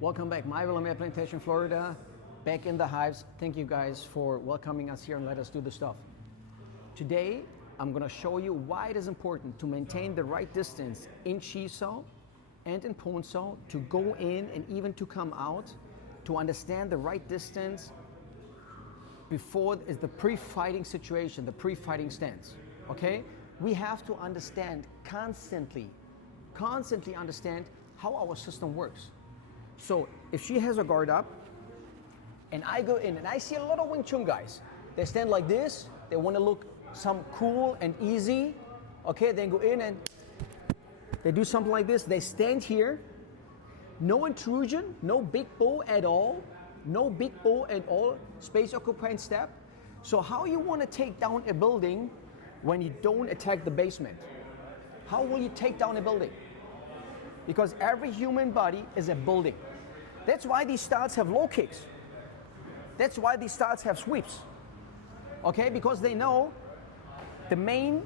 Welcome back, Willamette Plantation, Florida. Back in the hives. Thank you guys for welcoming us here and let us do the stuff. Today, I'm gonna show you why it is important to maintain the right distance in Chisaw and in Ponso, to go in and even to come out, to understand the right distance before is the pre-fighting situation, the pre-fighting stance, okay? We have to understand constantly understand how our system works. So if she has a guard up and I go in and I see a lot of Wing Chun guys, they stand like this, they want to look some cool and easy, okay? Then go in and they do something like this, they stand here, no intrusion, no big bow at all, space occupying step. So how you want to take down a building when you don't attack the basement? How will you take down a building? Because every human body is a building. That's why these styles have low kicks. That's why these styles have sweeps. Okay, because they know the main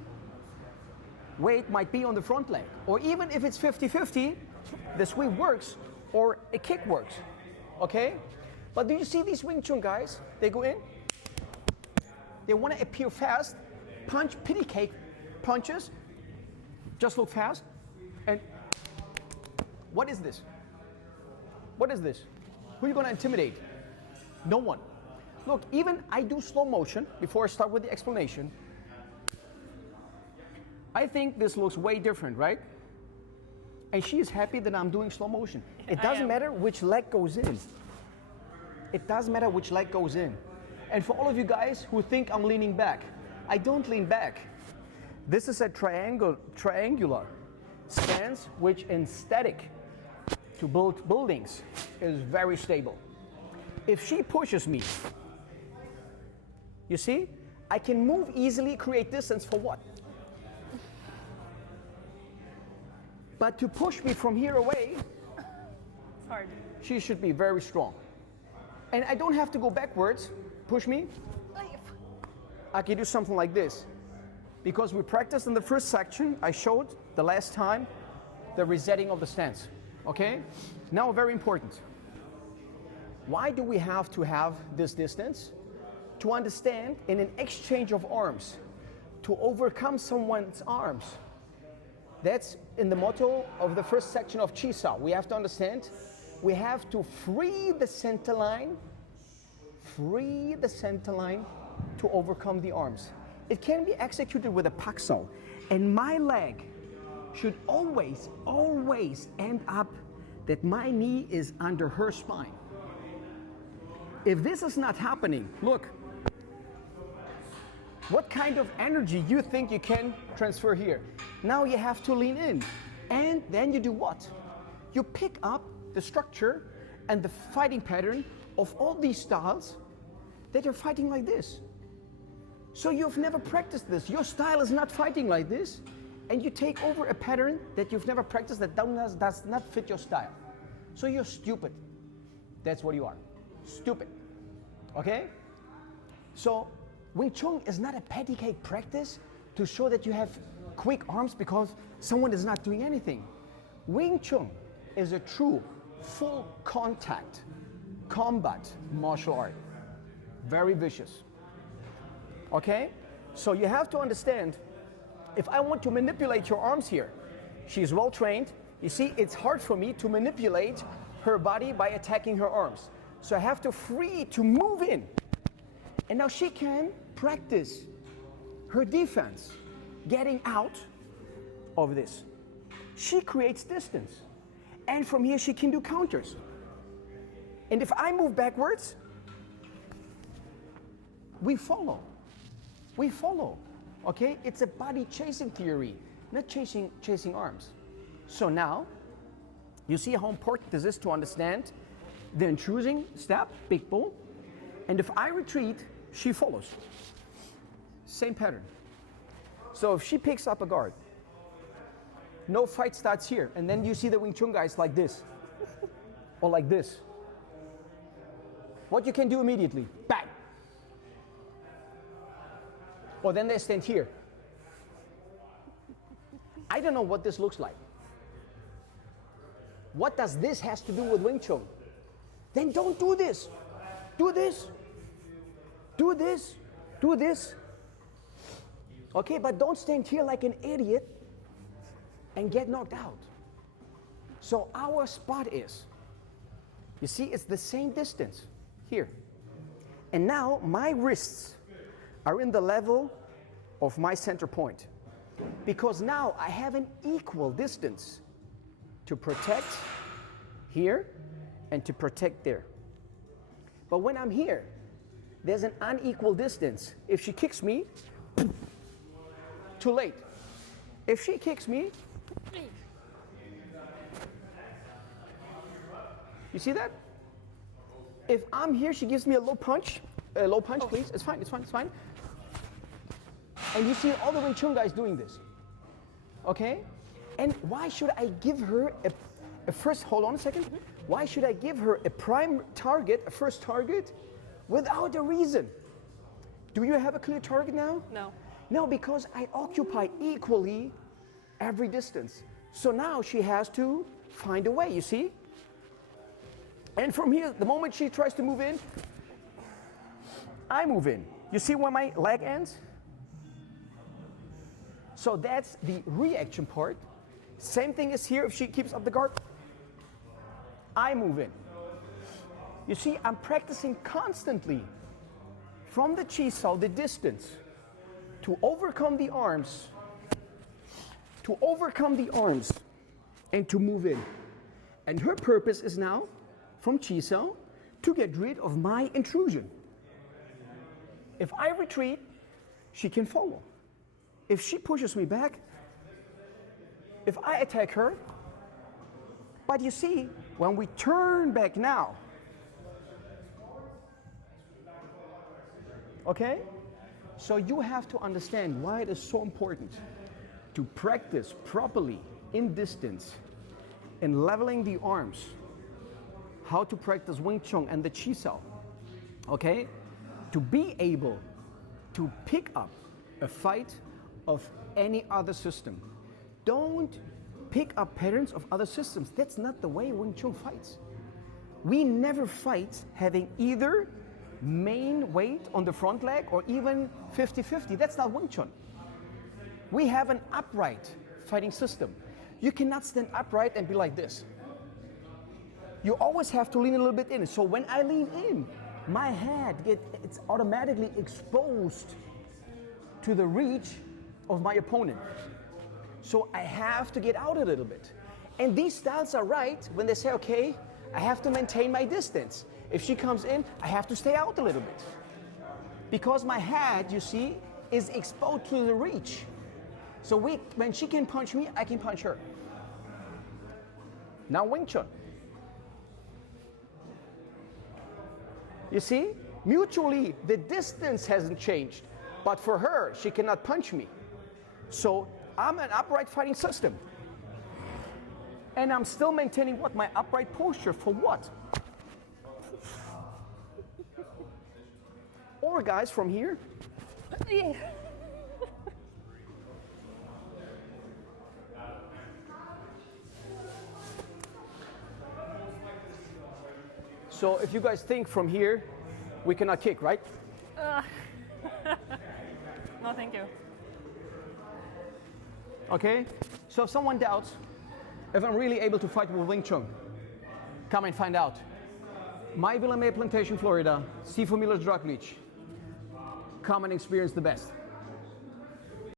weight might be on the front leg. Or even if it's 50-50, the sweep works or a kick works. Okay? But do you see these Wing Chun guys? They go in, they want to appear fast, punch pity cake punches, just look fast, and what is this? What is this? Who are you going to intimidate? No one. Look, even I do slow motion before I start with the explanation. I think this looks way different, right? And she is happy that I'm doing slow motion. It doesn't matter which leg goes in. It doesn't matter which leg goes in. And for all of you guys who think I'm leaning back, I don't lean back. This is a triangular stance, which in static to build buildings is very stable. If she pushes me, you see, I can move easily, create distance for what? But to push me from here away, it's hard. She should be very strong. And I don't have to go backwards, push me. I can do something like this. Because we practiced in the first section, I showed the last time the resetting of the stance. Okay? Now, very important. Why do we have to have this distance? To understand in an exchange of arms, to overcome someone's arms. That's in the motto of the first section of Chisaw. We have to understand, we have to free the center line to overcome the arms. It can be executed with a pakso, and my leg should always end up that my knee is under her spine. If this is not happening, look, what kind of energy you think you can transfer here? Now you have to lean in, and then you do what? You pick up the structure and the fighting pattern of all these styles that are fighting like this. So you've never practiced this. Your style is not fighting like this, and you take over a pattern that you've never practiced that does not fit your style. So you're stupid. That's what you are. Stupid. Okay? So Wing Chun is not a patty cake practice to show that you have quick arms because someone is not doing anything. Wing Chun is a true full contact combat martial art. Very vicious. Okay? So you have to understand, if I want to manipulate your arms here, she's well trained. You see, it's hard for me to manipulate her body by attacking her arms. So I have to free to move in. And now she can practice her defense, getting out of this. She creates distance. And from here she can do counters. And if I move backwards, we follow. We follow. Okay? It's a body chasing theory, not chasing arms. So now, you see how important this is to understand the intrusion step, big bull. And if I retreat, she follows. Same pattern. So if she picks up a guard, no fight starts here. And then you see the Wing Chun guys like this, or like this. What you can do immediately, bang. Or then they stand here. I don't know what this looks like. What does this has to do with Wing Chun? then don't do this. Do this. Do this. Do this. Okay, but don't stand here like an idiot and get knocked out. So our spot is, you see, it's the same distance here. And now my wrists are in the level of my center point, because now I have an equal distance to protect here and to protect there. But when I'm here, there's an unequal distance. If she kicks me, too late. If she kicks me, you see that? If I'm here, she gives me a low punch, please. It's fine, it's fine, it's fine. And you see all the Wing Chun guys doing this, okay? And why should I give her a first, hold on a second. Why should I give her a prime target, a first target, without a reason? Do you have a clear target now? No. No, because I occupy equally every distance. So now she has to find a way, you see? And from here, the moment she tries to move in, I move in. You see where my leg ends? So that's the reaction part. Same thing is here. If she keeps up the guard, I move in. You see, I'm practicing constantly from the Chisaw, the distance, to overcome the arms, and to move in. And her purpose is now, from Chisaw, to get rid of my intrusion. If I retreat, she can follow. If she pushes me back, if I attack her, but you see, when we turn back now, okay? So you have to understand why it is so important to practice properly in distance, in leveling the arms, how to practice Wing Chun and the Chisaw, okay? To be able to pick up a fight of any other system. Don't pick up patterns of other systems. That's not the way Wing Chun fights. We never fight having either main weight on the front leg or even 50-50. That's not Wing Chun. We have an upright fighting system. You cannot stand upright and be like this. You always have to lean a little bit in. So when I lean in, my head it's automatically exposed to the reach of my opponent. So I have to get out a little bit. And these styles are right when they say, okay, I have to maintain my distance. If she comes in, I have to stay out a little bit. Because my head, you see, is exposed to the reach. So when she can punch me, I can punch her. Now Wing Chun. You see, mutually, the distance hasn't changed. But for her, she cannot punch me. So I'm an upright fighting system. And I'm still maintaining what? My upright posture for what? Or guys, from here. So if you guys think from here, we cannot kick, right? No, thank you. Okay? So if someone doubts if I'm really able to fight with Wing Chun, come and find out. My Villa May Plantation, Florida, C4 Miller's Drug Leach. Come and experience the best.